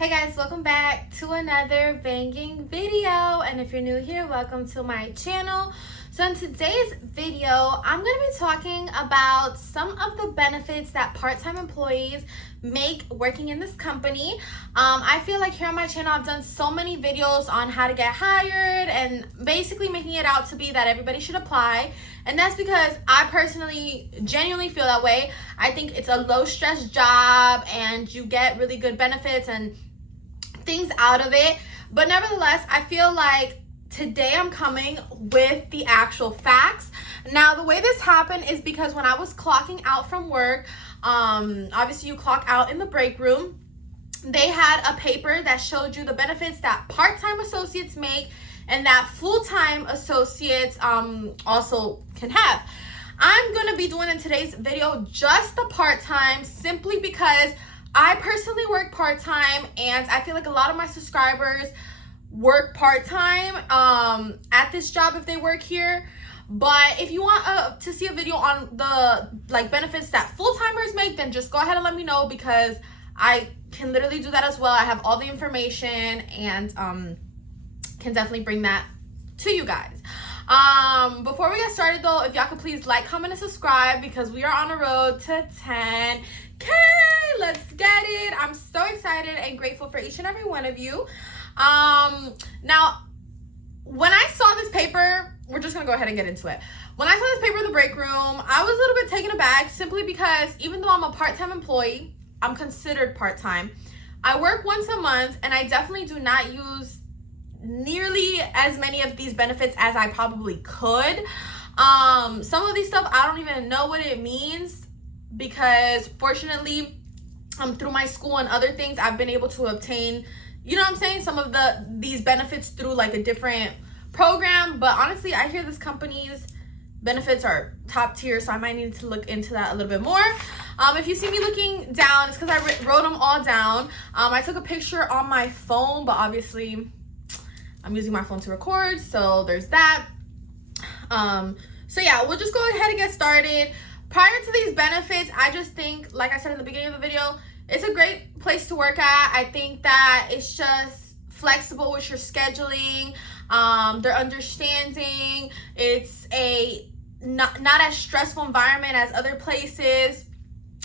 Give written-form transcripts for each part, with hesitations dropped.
Hey guys, welcome back to another banging video, and if you're new here, welcome to my channel. So in today's video, I'm going to be talking about some of the benefits that part-time employees make working in this company. I feel like here on my channel, I've done so many videos on how to get hired and basically making it out to be that everybody should apply. And that's because I personally genuinely feel that way. I think it's a low stress job and you get really good benefits and things out of it. But nevertheless, I feel like today I'm coming with the actual facts. Now, the way this happened is because when I was clocking out from work, obviously you clock out in the break room, they had a paper that showed you the benefits that part-time associates make and that full-time associates also can have. I'm gonna be doing in today's video just the part-time, simply because I personally work part-time and I feel like a lot of my subscribers work part-time at this job if they work here. But if you want to see a video on the benefits that full-timers make, then just go ahead and let me know, because I can literally do that as well. I have all the information and can definitely bring that to you guys. Before we get started though, if y'all could please like, comment, and subscribe, because we are on the road to 10K. Let's get it. I'm so excited and grateful for each and every one of you. Now, when I saw this paper, we're just gonna go ahead and get into it. When I saw this paper in the break room, I was a little bit taken aback, simply because even though I'm a part-time employee, I'm considered part-time. I work once a month, and I definitely do not use nearly as many of these benefits as I probably could. Some of these stuff, I don't even know what it means, because fortunately, through my school and other things, I've been able to obtain, you know what I'm saying, some of these benefits through like a different program. But honestly, I hear this company's benefits are top tier, so I might need to look into that a little bit more. If you see me looking down, it's because I wrote them all down. I took a picture on my phone, but obviously I'm using my phone to record, so there's that. So yeah, we'll just go ahead and get started. Prior to these benefits, I just think, like I said in the beginning of the video, it's a great place to work at. I think that it's just flexible with your scheduling. They're understanding. It's a not as stressful environment as other places.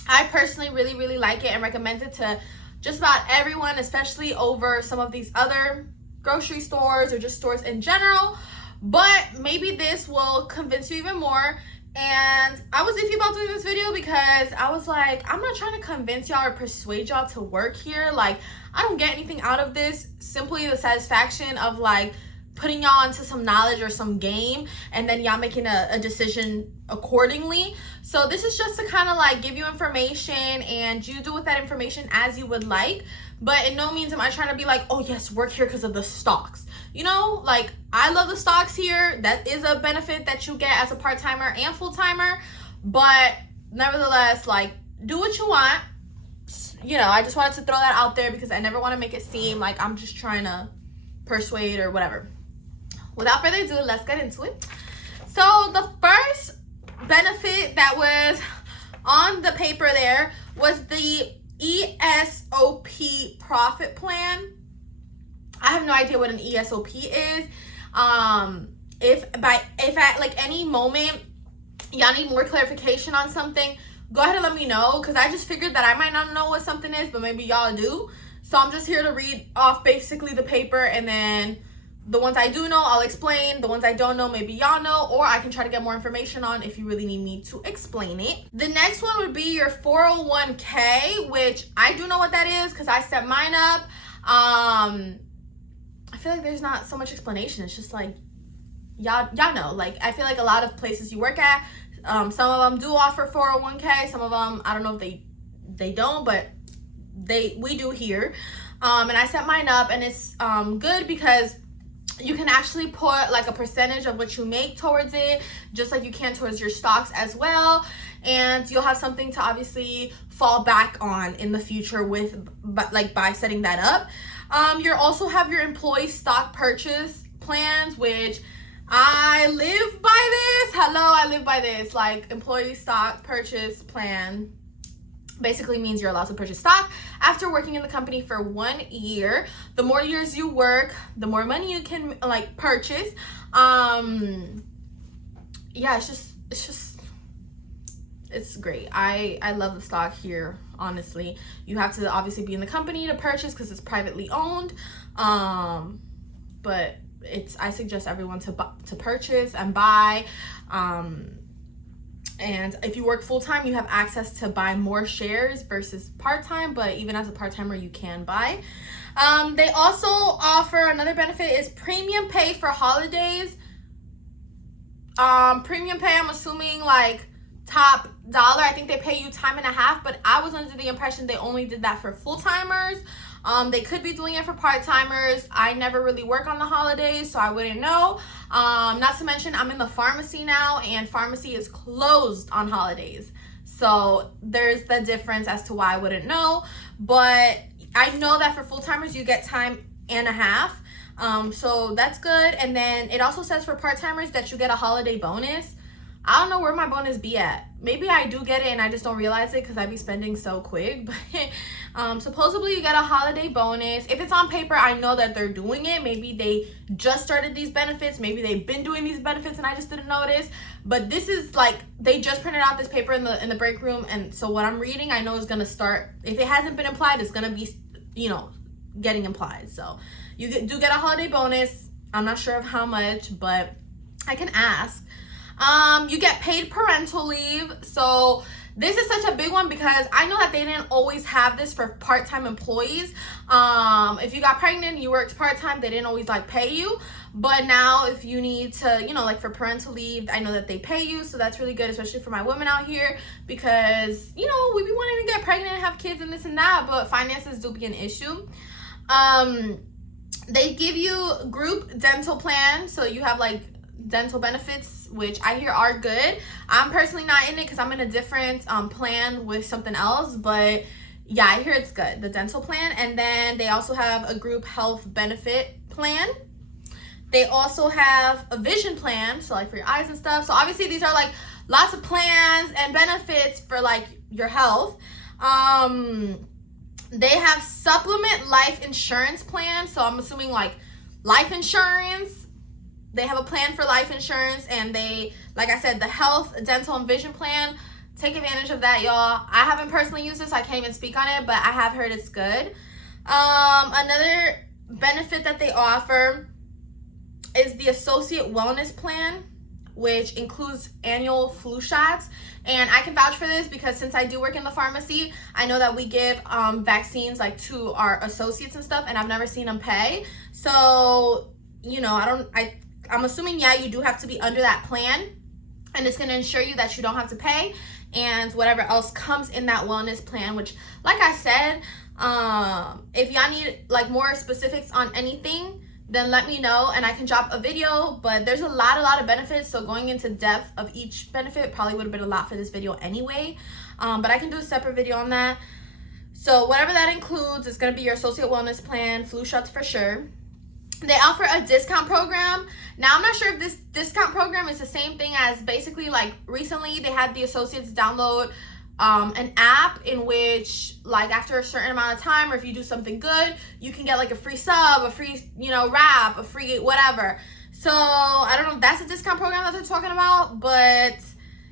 I personally really like it and recommend it to just about everyone, especially over some of these other grocery stores or just stores in general. But maybe this will convince you even more. And I was iffy about doing this video because I was like, I'm not trying to convince y'all or persuade y'all to work here. Like, I don't get anything out of this, simply the satisfaction of like putting y'all into some knowledge or some game, and then y'all making a decision accordingly. So this is just to kind of like give you information, and you do with that information as you would like. But in no means am I trying to be like, oh yes, work here because of the stocks. You know, like, I love the stocks here. That is a benefit that you get as a part-timer and full-timer. But nevertheless, like, do what you want. You know, I just wanted to throw that out there because I never want to make it seem like I'm just trying to persuade or whatever. Without further ado, let's get into it. So the first benefit that was on the paper there was the ESOP profit plan. I have no idea what an ESOP is. If at like any moment y'all need more clarification on something, go ahead and let me know, because I just figured that I might not know what something is, but maybe y'all do. So I'm just here to read off basically the paper, and then the ones I do know, I'll explain. The ones I don't know, maybe y'all know, or I can try to get more information on if you really need me to explain it. The next one would be your 401k, which I do know what that is because I set mine up. I feel like there's not so much explanation. It's just like, y'all know. Like, I feel like a lot of places you work at, some of them do offer 401k. Some of them, I don't know if they don't, but we do here. And I set mine up, and it's good because you can actually put like a percentage of what you make towards it, just like you can towards your stocks as well. And you'll have something to obviously fall back on in the future by setting that up. You also have your employee stock purchase plans, which I live by this. I live by this, like, employee stock purchase plan. Basically means you're allowed to purchase stock after working in the company for 1 year. The more years you work, the more money you can like purchase. Yeah, it's great. I love the stock here, honestly. You have to obviously be in the company to purchase because it's privately owned. But I suggest everyone to purchase and buy. And if you work full-time, you have access to buy more shares versus part-time, but even as a part-timer, you can buy. They also offer, another benefit is premium pay for holidays. Premium pay, I'm assuming like top dollar. I think they pay you time and a half, but I was under the impression they only did that for full-timers. They could be doing it for part-timers. I never really work on the holidays, so I wouldn't know. Not to mention, I'm in the pharmacy now, and pharmacy is closed on holidays. So there's the difference as to why I wouldn't know. But I know that for full-timers, you get time and a half. So that's good. And then it also says for part-timers that you get a holiday bonus. I don't know where my bonus be at. Maybe I do get it and I just don't realize it because I be spending so quick. But supposedly you get a holiday bonus. If it's on paper, I know that they're doing it. Maybe they just started these benefits. Maybe they've been doing these benefits and I just didn't notice. But this is like, they just printed out this paper in the break room. And so what I'm reading, I know is going to start. If it hasn't been implied, it's going to be, getting implied. So you do get a holiday bonus. I'm not sure of how much, but I can ask. You get paid parental leave. So this is such a big one because I know that they didn't always have this for part-time employees. If you got pregnant and you worked part-time, they didn't always like pay you. But now if you need to, like for parental leave, I know that they pay you. So that's really good, especially for my women out here because, we be wanting to get pregnant and have kids and this and that, but finances do be an issue. They give you group dental plan. So you have like dental benefits, which I hear are good. I'm personally not in it because I'm in a different plan with something else, but yeah, I hear it's good, the dental plan. And then they also have a group health benefit plan. They also have a vision plan, so like for your eyes and stuff. So obviously these are like lots of plans and benefits for like your health. They have supplement life insurance plan, so I'm assuming like life insurance. They have a plan for life insurance, and they, like I said, the health, dental, and vision plan. Take advantage of that, y'all. I haven't personally used this. I can't even speak on it, but I have heard it's good. Another benefit that they offer is the associate wellness plan, which includes annual flu shots. And I can vouch for this because since I do work in the pharmacy, I know that we give vaccines like to our associates and stuff, and I've never seen them pay. So, I'm assuming, yeah, you do have to be under that plan, and it's going to ensure you that you don't have to pay, and whatever else comes in that wellness plan, which, like I said, if y'all need like more specifics on anything, then let me know and I can drop a video. But there's a lot of benefits, so going into depth of each benefit probably would have been a lot for this video anyway, but I can do a separate video on that. So whatever that includes is going to be your associate wellness plan, flu shots for sure. They offer a discount program. Now, I'm not sure if this discount program is the same thing as basically like recently they had the associates download an app in which like after a certain amount of time, or if you do something good, you can get like a free sub, a free, wrap, a free whatever. So I don't know if that's a discount program that they're talking about, but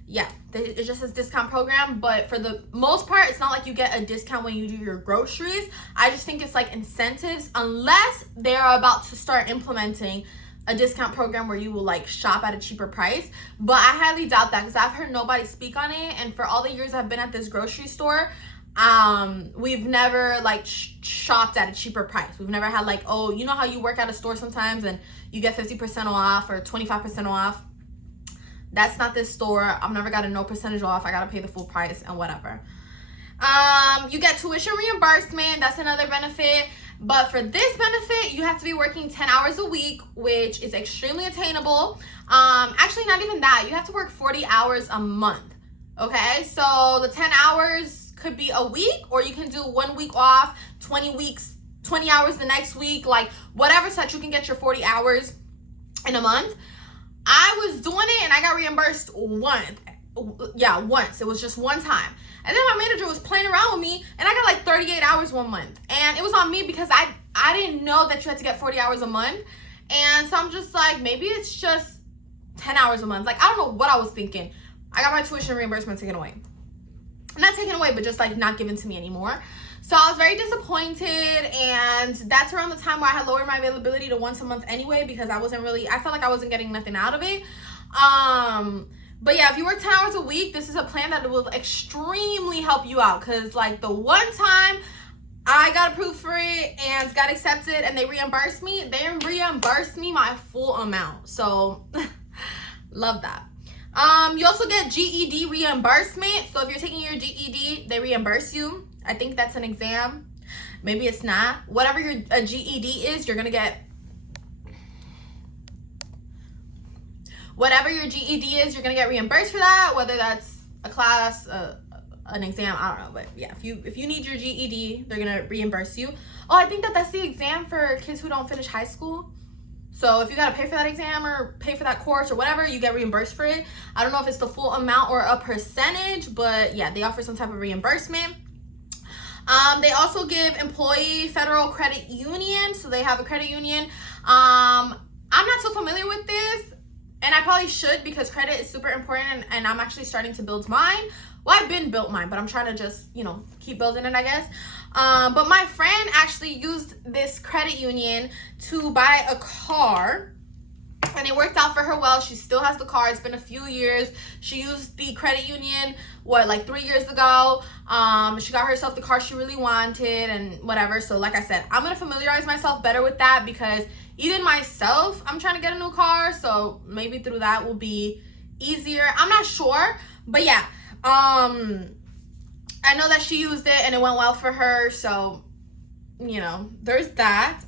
yeah, it just says discount program. But for the most part, it's not like you get a discount when you do your groceries. I just think it's like incentives, unless they're about to start implementing a discount program where you will like shop at a cheaper price. But I highly doubt that because I've heard nobody speak on it. And for all the years I've been at this grocery store, we've never like shopped at a cheaper price. We've never had like, oh, you know how you work at a store sometimes and you get 50% off or 25% off. That's not this store. I've never got a no percentage off. I gotta pay the full price and whatever. You get tuition reimbursement. That's another benefit. But for this benefit, you have to be working 10 hours a week, which is extremely attainable. Actually, not even that. You have to work 40 hours a month. Okay, so the 10 hours could be a week, or you can do 1 week off, 20 hours the next week, like whatever, so that you can get your 40 hours in a month. I was doing it and I got reimbursed once. It was just one time. And then my manager was playing around with me, and I got like 38 hours one month. And it was on me because I didn't know that you had to get 40 hours a month. And so I'm just like, maybe it's just 10 hours a month. Like, I don't know what I was thinking. I got my tuition reimbursement taken away. Not taken away, but just like not given to me anymore. So I was very disappointed, and that's around the time where I had lowered my availability to once a month anyway, because I felt like I wasn't getting nothing out of it. But yeah, if you work 10 hours a week, this is a plan that will extremely help you out, because like the one time I got approved for it and got accepted and they reimbursed me my full amount. So love that. You also get GED reimbursement. So if you're taking your GED, they reimburse you. I think that's an exam. Maybe it's not. Whatever your GED is, you're going to get. Whatever your GED is, you're going to get reimbursed for that. Whether that's a class, an exam, I don't know. But yeah, if you need your GED, they're going to reimburse you. Oh, I think that's the exam for kids who don't finish high school. So if you got to pay for that exam or pay for that course or whatever, you get reimbursed for it. I don't know if it's the full amount or a percentage, but yeah, they offer some type of reimbursement. They also give employee federal credit union. So they have a credit union. I'm not so familiar with this, and I probably should, because credit is super important, and I'm actually starting to build mine. Well, I've been built mine, but I'm trying to just, keep building it, I guess. But my friend actually used this credit union to buy a car, and it worked out for her well. She still has the car. It's been a few years. She used the credit union, like 3 years ago. She got herself the car she really wanted and whatever. So like I said, I'm going to familiarize myself better with that, because even myself, I'm trying to get a new car. So maybe through that will be easier. I'm not sure. But yeah, I know that she used it and it went well for her. So, there's that.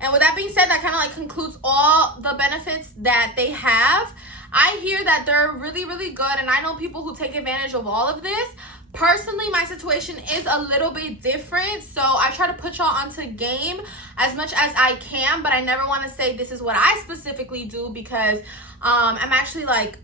And with that being said, that kind of like concludes all the benefits that they have. I hear that they're really, really good, and I know people who take advantage of all of this. Personally, my situation is a little bit different, so I try to put y'all onto game as much as I can, but I never want to say this is what I specifically do, because I'm actually like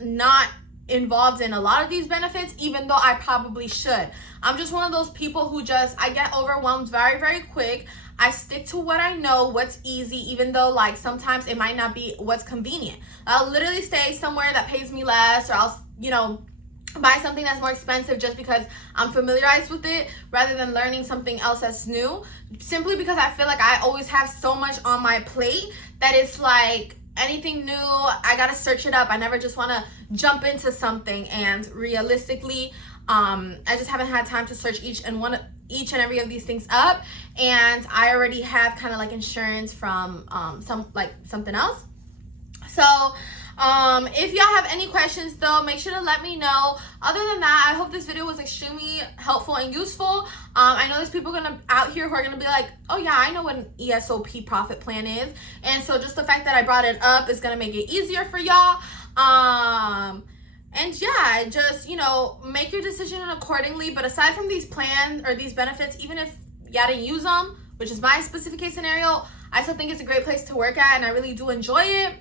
not involved in a lot of these benefits, even though I probably should. I'm just one of those people who I get overwhelmed very, very quick. I stick to what I know, what's easy, even though like sometimes it might not be what's convenient. I'll literally stay somewhere that pays me less, or I'll, buy something that's more expensive just because I'm familiarized with it, rather than learning something else that's new, simply because I feel like I always have so much on my plate that it's like anything new, I gotta search it up. I never just want to jump into something, and realistically, I just haven't had time to search each and every of these things up, and I already have kind of like insurance from something else. So if y'all have any questions though, make sure to let me know. Other than that, I hope this video was extremely helpful and useful. I know there's people out here who are gonna be like, oh yeah, I know what an ESOP profit plan is, and so just the fact that I brought it up is gonna make it easier for y'all. And yeah, just, make your decision accordingly. But aside from these plans or these benefits, even if y'all didn't use them, which is my specific case scenario, I still think it's a great place to work at, and I really do enjoy it.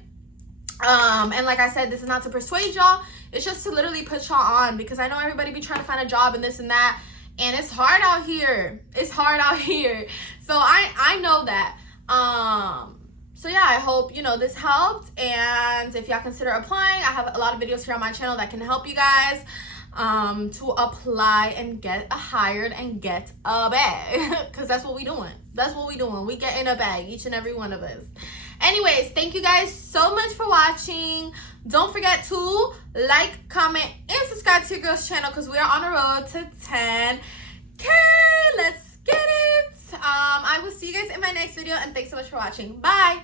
And like I said, this is not to persuade y'all. It's just to literally put y'all on, because I know everybody be trying to find a job and this and that, and it's hard out here. It's hard out here. So I know that. So yeah, I hope, this helped. And if y'all consider applying, I have a lot of videos here on my channel that can help you guys to apply and get hired and get a bag. Because that's what we doing. That's what we doing. We get in a bag, each and every one of us. Anyways, thank you guys so much for watching. Don't forget to like, comment, and subscribe to your girl's channel, because we are on the road to 10K. Let's get it. I will see you guys in my next video, and thanks so much for watching. Bye.